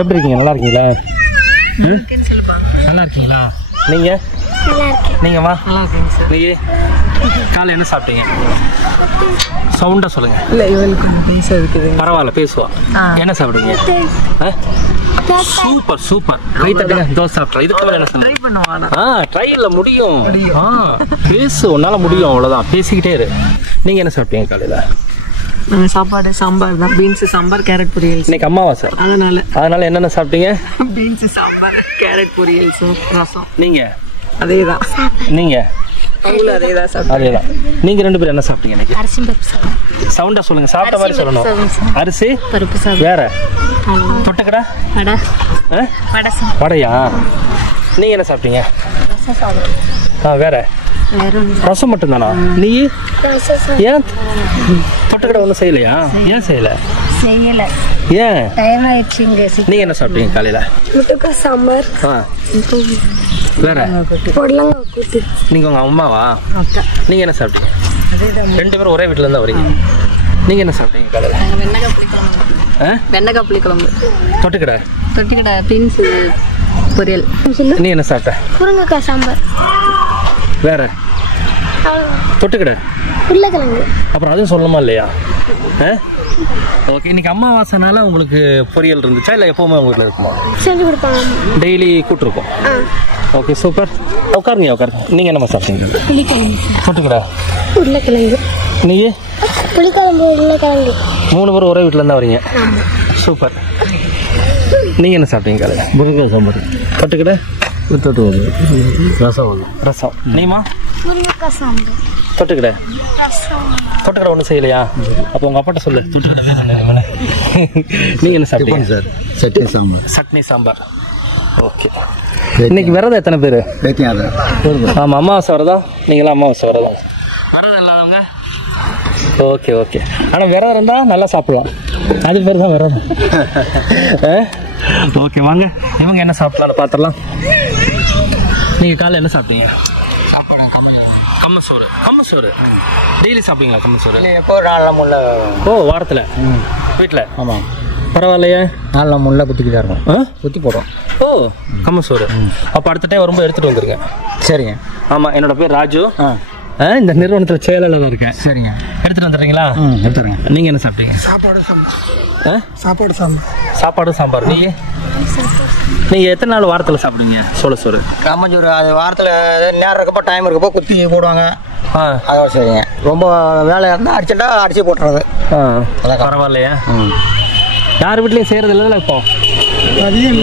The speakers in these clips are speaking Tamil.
எப்படி இருக்கீங்க? நல்லா இருக்கீங்களா? நல்லா இருக்கீங்களா? நீங்கள் நீங்கம்மா நல்லா இருக்கீங்க சார். நீங்கள் காலையில் என்ன சாப்பிட்டீங்க? சவுண்டாக சொல்லுங்கள். இல்லை இவளுக்கு கொஞ்சம் பேச இருக்குது. பரவாயில்ல, பேசுவா. என்ன சாப்பிடுங்க? Super super. கை தட்டுங்க. தோசை சாப்பிட்றேன். இதுக்கு மேலே என்ன ட்ரை பண்ணுவானா? ட்ரையில் முடியும். பேசு, உன்னால் முடியும். அவ்வளோதான், பேசிக்கிட்டே இரு. நீங்கள் என்ன சாப்பிட்டீங்க காலையில்? சாப்பாடு சாம்பார் தான். பீன்ஸ் சாம்பார், கேரட் பொரியல். இன்னைக்கு அம்மாவாசை, அதனால என்னென்ன சாப்பிட்டீங்க? பீன்ஸ் சாம்பார், கேரட் பொரியல், ரசம். நீங்கள் அதே தான். நீங்கள் அதே தான் சாப்பிட்டேன். அதே தான். நீங்கள் 2 பேரும் என்ன சாப்பிட்டீங்க இன்னைக்கு? அரிசி பருப்பு சாதம். சவுண்டாக சொல்லுங்கள். சாப்பிட்ட மாதிரி சொல்லணும். அரிசி பருப்பு சாதம். வேற தொட்டுக்கடா? வடை. வடையா? நீங்கள் என்ன சாப்பிட்டீங்க? வேற ரசம் மட்டும்தானா? நீ ஏன் தொட்டுக்கடை ஒன்றும் செய்யலையா? ஏன் செய்யலை? ஏன்? நீங்கள் என்ன சாப்பிட்டீங்க காலையில்? முட்டைக்கா சாம்பார். வேற நீங்கள் உங்கள் அம்மாவா? நீங்கள் என்ன சாப்பிட்டீங்க? 2 பேரும் ஒரே வீட்டில் இருந்தா வரீங்க. நீங்கள் என்ன சாப்பிட்டீங்க காலையில்? வெண்டைக்காய் புளி குழம்பு. தொட்டுக்கடை பீன்ஸ் பொரியல். நீ என்ன சாப்பிட்ட? முருங்கைக்காய் சாம்பார். வேற தொட்டுக்கடை உருளைக்கிழங்கு. அப்புறம் அதுவும் சொல்லணுமா இல்லையா? ஓகே. இன்னைக்கு அமாவாசைனால உங்களுக்கு பொரியல் இருந்துச்சா இல்லை எப்பவுமே உங்க வீட்டில் இருக்குமா? செஞ்சு கொடுப்பாங்க. டெய்லி கூட்டிருக்கோம். Okay super. உட்காருங்க உட்காருங்க. நீங்கள் என்னம்மா சாப்பிட்டீங்க? புளிக்குழம்பு. தொட்டுக்கடா உருளைக்கிழங்கு. நீங்கள்? புளிக்குழம்பு உருளைக்கிழங்கு. 3 பேரும் ஒரே வீட்டில் இருந்தா வரீங்க. சூப்பர். நீங்கள் என்ன சாப்பிட்டீங்க காலையில்? முருங்கை சாம்பார். தொட்டுக்கடை ரசம். நீமா? முருங்கைக்காய் சாம்பார். தொட்டுக்கடை ஒன்றும் செய்யலையா? அப்போ உங்கள் அப்பாட்ட சொல்லு. நீங்கள் என்ன சாப்பிட்டீங்க சார்? சட்னி சாம்பார். ஓகே. இன்னைக்கு விரதம் எத்தனை பேர்? ஆமாம், அமாவாசை விரதம். நீங்களாம் அமாவாசை விரதம். விரதம் இல்லாதவங்க? Okay okay. ஆனால் விரதம் இருந்தால் நல்லா சாப்பிடலாம். அது பேர் தான் விரதம். ஓகே வாங்க, இவங்க என்ன சாப்பிடலான்னு பார்த்துடலாம். நீங்கள் காலையில் என்ன சாப்பிட்டீங்க? கம்மசோறு. டெய்லி சாப்பிடுங்களா கம்மசோறு? எப்போ 4 முல்லை. ஓ, வாரத்தில் வீட்டில்? ஆமாம். பரவாயில்லையே, 4 முல்லை குத்திக்கிட்டா இருக்கும். குத்தி போடுவோம். ஓ, கம்மசோறு. அப்போ அடுத்த டைம் வரும்போது எடுத்துகிட்டு வந்துருங்க. சரிங்க. ஆமாம், என்னோட பேர் ராஜு. இந்த நிறுவனத்தில் செயலாளராக இருக்கேன். சரிங்க. எடுத்துகிட்டு வந்துடுறீங்களா? எடுத்துறேங்க. நீங்கள் என்ன சாப்பிட்டீங்க? சாப்பாடு சாம்பார். நீங்கள் எத்தனை நாள் வாரத்தில் சாப்பிடுங்க சோளச்சோறு? கம்மஞ்சோறு அது வாரத்தில் நேரம் இருக்கப்போ டைம் இருக்கப்போ குத்தி போடுவாங்க. அதான் சரிங்க. ரொம்ப வேலை இருந்தால் அடிச்சுட்டா அடிச்சு போட்டுறது. பரவாயில்லையா? யார் வீட்லையும் செய்கிறது இல்லைல்ல இப்போ? அதிகம்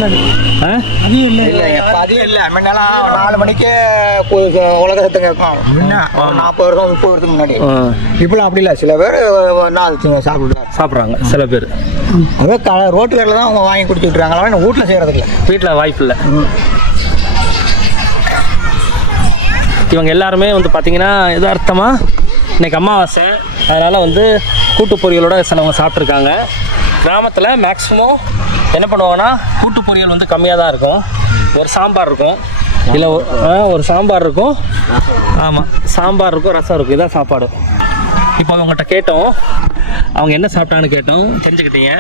இல்லை. முன்னெல்லாம் 4 மணிக்கு உலக சத்தம் கேட்கும். முன்ன 40 வருஷம் 30 வருஷத்துக்கு முன்னாடி. இப்பெல்லாம் அப்படி இல்லை. சில பேர் சாப்பிட்றாங்க. சில பேர் அதே ரோட்டு கடையில் தான் அவங்க வாங்கி குடிச்சுட்ருக்காங்களா? வீட்டில் செய்கிறது இல்லை. வீட்டில் வாய்ப்பு இல்லை. இவங்க எல்லாருமே பார்த்தீங்கன்னா யதார்த்தமாக இன்னைக்கு அமாவாசை, அதனால் கூட்டு பொரியலோட சிலவங்க சாப்பிட்ருக்காங்க. கிராமத்தில் மேக்ஸிமம் என்ன பண்ணுவாங்கன்னா கூட்டு பொரியல் கம்மியாக தான் இருக்கும். ஒரு சாம்பார் இருக்கும், இல்லை ஒரு சாம்பார் இருக்கும். ஆமாம், சாம்பார் இருக்கும், ரசம் இருக்கும். இதான் சாப்பாடு. இப்போ அவங்ககிட்ட கேட்டோம், அவங்க என்ன சாப்பிட்டான்னு கேட்டோம், தெரிஞ்சுக்கிட்டீங்க.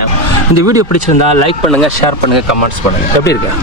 இந்த வீடியோ பிடிச்சிருந்தா லைக் பண்ணுங்கள், ஷேர் பண்ணுங்கள், கமெண்ட்ஸ் பண்ணுங்கள். எப்படி இருக்கு?